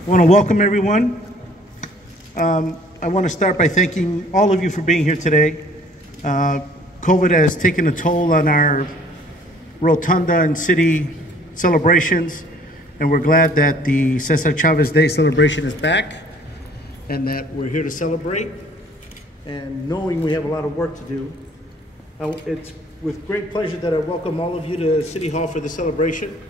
I want to welcome everyone. I want to start by thanking all of you for being here today. COVID has taken a toll on our Rotunda and city celebrations, and we're glad that the César Chávez Day celebration is back and that we're here to celebrate. And knowing we have a lot of work to do, it's with great pleasure that I welcome all of you to City Hall for the celebration.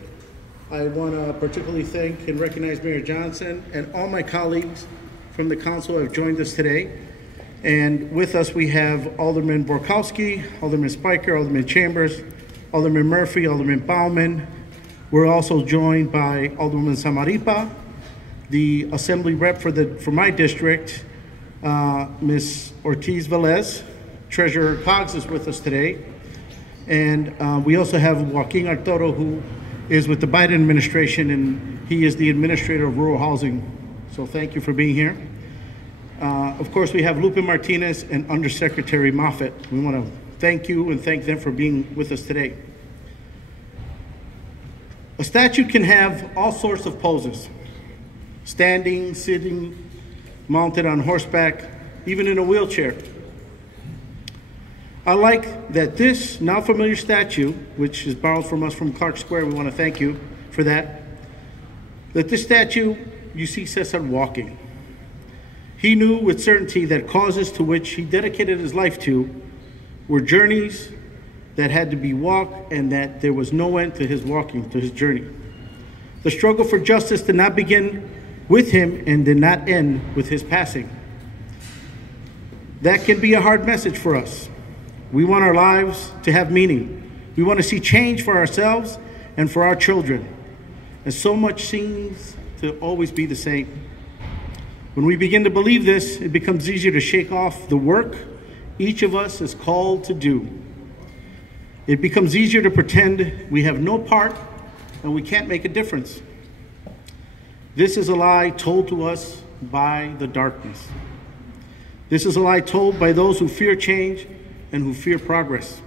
I want to particularly thank and recognize Mayor Johnson and all my colleagues from the council who have joined us today. And with us we have Alderman Borkowski, Alderman Spiker, Alderman Chambers, Alderman Murphy, Alderman Bauman. We're also joined by Alderman Samaripa, the assembly rep for my district, Ms. Ortiz Velez. Treasurer Cogs is with us today. And we also have Joaquin Arturo, who is with the Biden administration, and he is the administrator of rural housing. So thank you for being here. Of course, we have Lupe Martinez and Undersecretary Moffitt. We want to thank you and thank them for being with us today. A statue can have all sorts of poses: standing, sitting, mounted on horseback, even in a wheelchair. I like that this now familiar statue, which is borrowed from us from Clark Square, we want to thank you for that, that this statue, you see César walking. He knew with certainty that causes to which he dedicated his life to were journeys that had to be walked, and that there was no end to his walking, to his journey. The struggle for justice did not begin with him and did not end with his passing. That can be a hard message for us. We want our lives to have meaning. We want to see change for ourselves and for our children. And so much seems to always be the same. When we begin to believe this, it becomes easier to shake off the work each of us is called to do. It becomes easier to pretend we have no part and we can't make a difference. This is a lie told to us by the darkness. This is a lie told by those who fear change and who fear progress.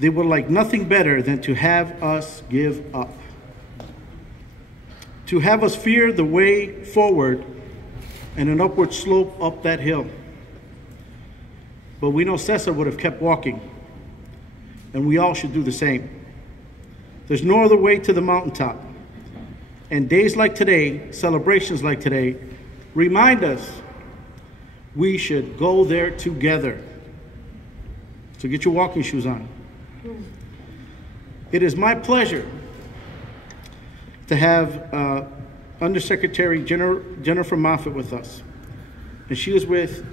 They would like nothing better than to have us give up, to have us fear the way forward and an upward slope up that hill. But we know César would have kept walking, and we all should do the same. There's no other way to the mountaintop. And days like today, celebrations like today, remind us we should go there together. So get your walking shoes on. It is my pleasure to have Undersecretary Jennifer Moffitt with us. And she is with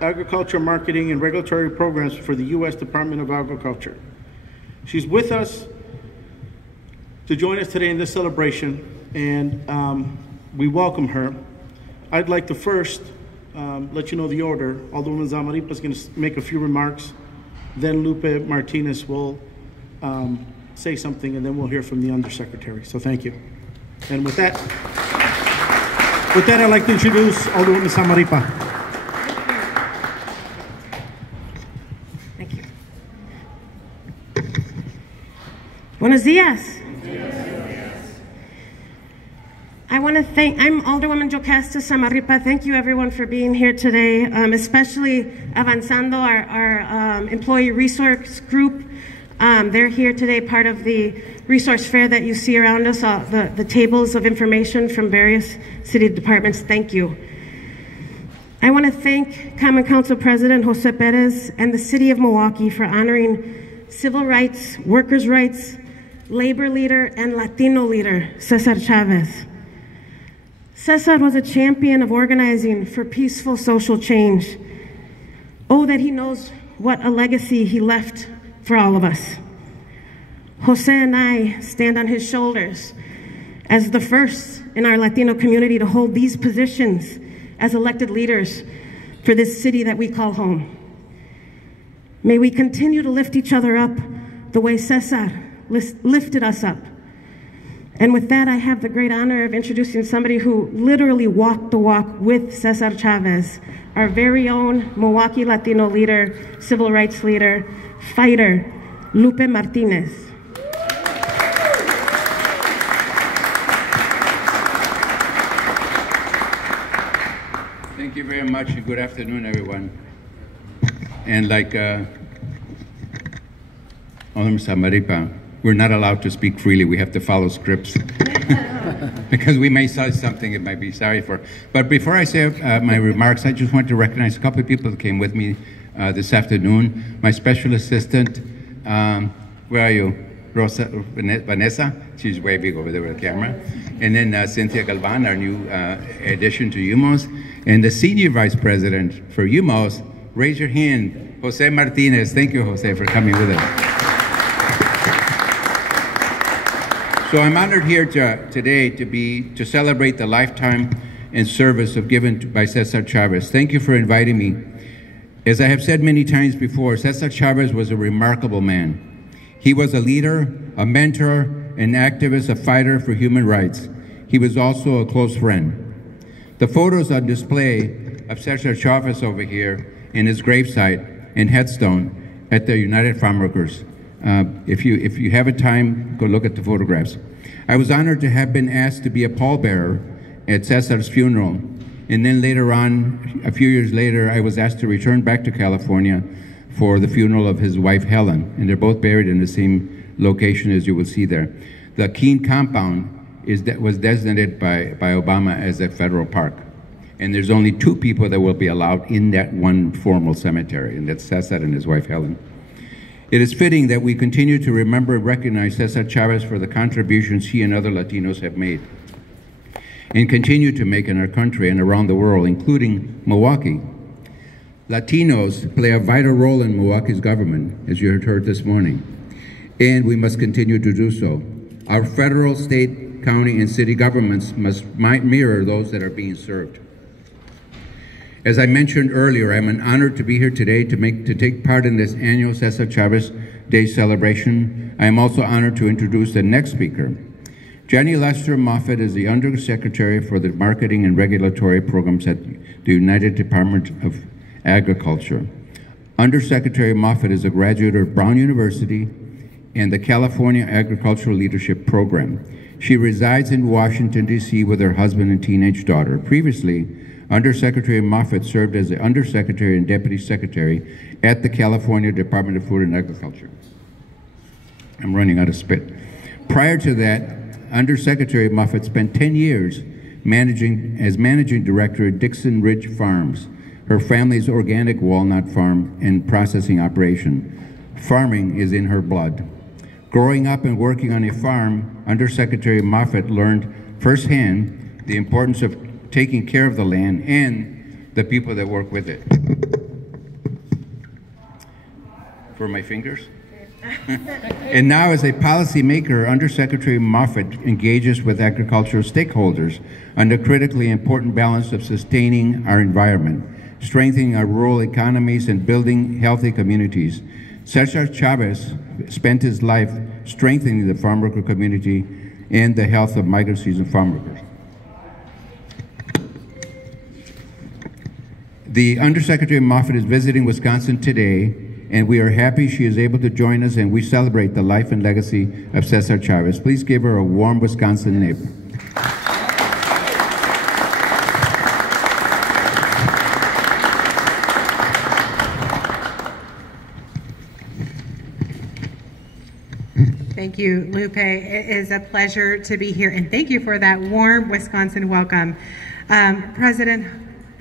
Agriculture, Marketing, and Regulatory Programs for the U.S. Department of Agriculture. She's with us to join us today in this celebration, and we welcome her. I'd like to first let you know the order. Alderwoman Zamaripa is going to make a few remarks. Then Lupe Martinez will say something, and then we'll hear from the Undersecretary. So thank you. And with that, I'd like to introduce Alderwoman Zamaripa. Thank you. Buenos días. I want to thank, I'm Alderwoman Jocasta Samarripa. Thank you everyone for being here today, especially Avanzando, our employee resource group. They're here today, part of the resource fair that you see around us, the tables of information from various city departments. Thank you. I want to thank Common Council President Jose Pérez and the City of Milwaukee for honoring civil rights, workers' rights, labor leader, and Latino leader, César Chávez. César was a champion of organizing for peaceful social change. Oh, that he knows what a legacy he left for all of us. Jose and I stand on his shoulders as the first in our Latino community to hold these positions as elected leaders for this city that we call home. May we continue to lift each other up the way César lifted us up. And with that, I have the great honor of introducing somebody who literally walked the walk with César Chávez, our very own Milwaukee Latino leader, civil rights leader, fighter, Lupe Martinez. Thank you very much, and good afternoon, everyone. And like Alderman Samaripa, we're not allowed to speak freely. We have to follow scripts. Because we may say something it might be sorry for. But before I say my remarks, I just want to recognize a couple of people that came with me this afternoon. My special assistant, where are you? Vanessa, she's waving over there with the camera. And then Cynthia Galvan, our new addition to UMOS. And the senior vice president for UMOS, raise your hand, Jose Martinez. Thank you, Jose, for coming with us. So I'm honored here today to celebrate the lifetime and service given by César Chávez. Thank you for inviting me. As I have said many times before, César Chávez was a remarkable man. He was a leader, a mentor, an activist, a fighter for human rights. He was also a close friend. The photos on display of César Chávez over here in his gravesite and headstone at the United Farm Workers. If you have a time, go look at the photographs. I was honored to have been asked to be a pallbearer at César's funeral. And then later on, a few years later, I was asked to return back to California for the funeral of his wife, Helen. And they're both buried in the same location as you will see there. The Keene compound was designated by Obama as a federal park. And there's only 2 people that will be allowed in that one formal cemetery, and that's César and his wife, Helen. It is fitting that we continue to remember and recognize César Chávez for the contributions he and other Latinos have made and continue to make in our country and around the world, including Milwaukee. Latinos play a vital role in Milwaukee's government, as you heard this morning, and we must continue to do so. Our federal, state, county, and city governments might mirror those that are being served. As I mentioned earlier, I'm honored to be here today to take part in this annual César Chávez Day celebration. I am also honored to introduce the next speaker. Jenny Lester Moffitt is the Undersecretary for the Marketing and Regulatory Programs at the United Department of Agriculture. Undersecretary Moffitt is a graduate of Brown University and the California Agricultural Leadership Program. She resides in Washington, D.C. with her husband and teenage daughter. Previously, Undersecretary Moffitt served as the Undersecretary and Deputy Secretary at the California Department of Food and Agriculture. I'm running out of spit. Prior to that, Undersecretary Moffitt spent 10 years as Managing Director at Dixon Ridge Farms, her family's organic walnut farm and processing operation. Farming is in her blood. Growing up and working on a farm, Undersecretary Moffitt learned firsthand the importance of taking care of the land and the people that work with it. For my fingers? And now as a policymaker, Undersecretary Moffitt engages with agricultural stakeholders on the critically important balance of sustaining our environment, strengthening our rural economies, and building healthy communities. César Chávez spent his life strengthening the farm worker community and the health of migrant season farm workers. The Undersecretary Moffitt is visiting Wisconsin today, and we are happy she is able to join us, and we celebrate the life and legacy of César Chávez. Please give her a warm Wisconsin neighbor. Thank you, Lupe. It is a pleasure to be here, and thank you for that warm Wisconsin welcome. President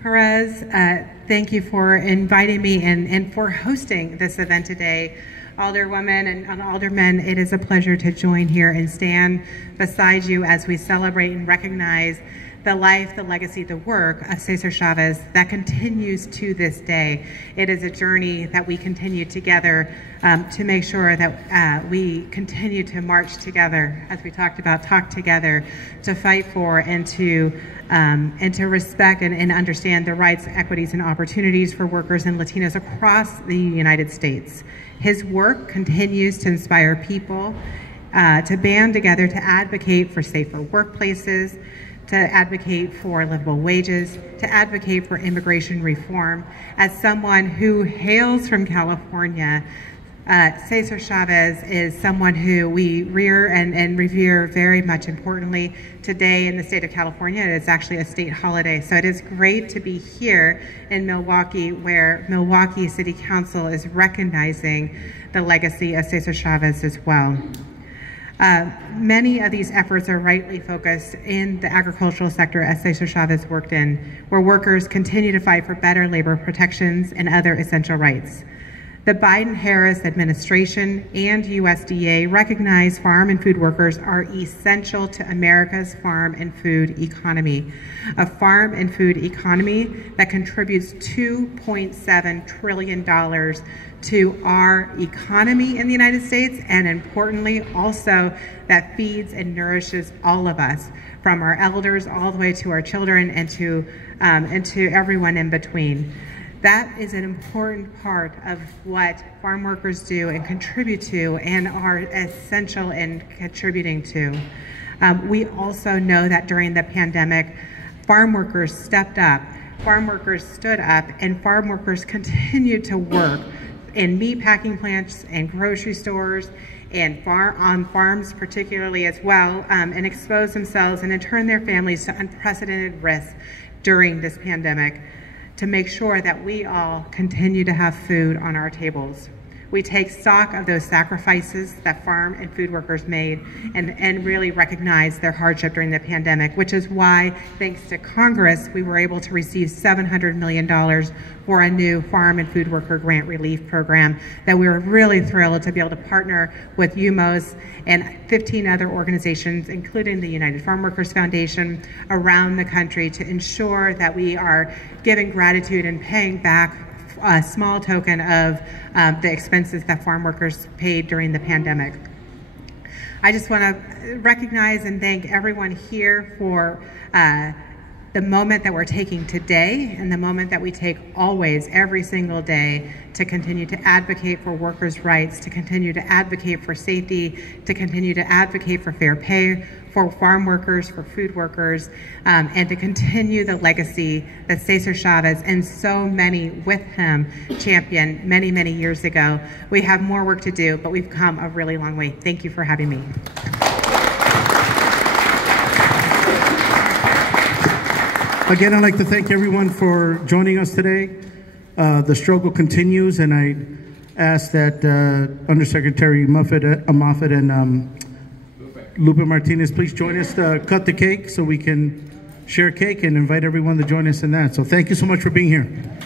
Pérez, thank you for inviting me and for hosting this event today. Alderwomen and aldermen, it is a pleasure to join here and stand beside you as we celebrate and recognize the life, the legacy, the work of César Chávez that continues to this day. It is a journey that we continue together to make sure that we continue to march together, as we talked about, talk together, to fight for and to respect and understand the rights, equities, and opportunities for workers and Latinos across the United States. His work continues to inspire people to band together to advocate for safer workplaces, to advocate for livable wages, to advocate for immigration reform. As someone who hails from California, César Chávez is someone who we revere and revere very much. Importantly, today in the state of California, it is actually a state holiday. So it is great to be here in Milwaukee, where Milwaukee City Council is recognizing the legacy of César Chávez as well. Many of these efforts are rightly focused in the agricultural sector, as César Chávez worked in, where workers continue to fight for better labor protections and other essential rights. The Biden-Harris administration and USDA recognize farm and food workers are essential to America's farm and food economy, a farm and food economy that contributes $2.7 trillion to our economy in the United States, and importantly also that feeds and nourishes all of us, from our elders all the way to our children and to everyone in between. That is an important part of what farm workers do and contribute to and are essential in contributing to. We also know that during the pandemic, farm workers stepped up, farm workers stood up, and farm workers continued to work in meat packing plants and grocery stores and on farms particularly as well, and expose themselves and in turn their families to unprecedented risks during this pandemic, to make sure that we all continue to have food on our tables. We take stock of those sacrifices that farm and food workers made and really recognize their hardship during the pandemic, which is why, thanks to Congress, we were able to receive $700 million for a new farm and food worker grant relief program that we were really thrilled to be able to partner with UMOS and 15 other organizations, including the United Farm Workers Foundation, around the country to ensure that we are giving gratitude and paying back a small token of the expenses that farm workers paid during the pandemic. I just want to recognize and thank everyone here for the moment that we're taking today and the moment that we take always, every single day, to continue to advocate for workers' rights, to continue to advocate for safety, to continue to advocate for fair pay for farm workers, for food workers, and to continue the legacy that César Chávez and so many with him championed many, many years ago. We have more work to do, but we've come a really long way. Thank you for having me. Again, I'd like to thank everyone for joining us today. The struggle continues, and I ask that Undersecretary Moffitt and Lupe Martinez please join us to cut the cake so we can share cake and invite everyone to join us in that. So thank you so much for being here.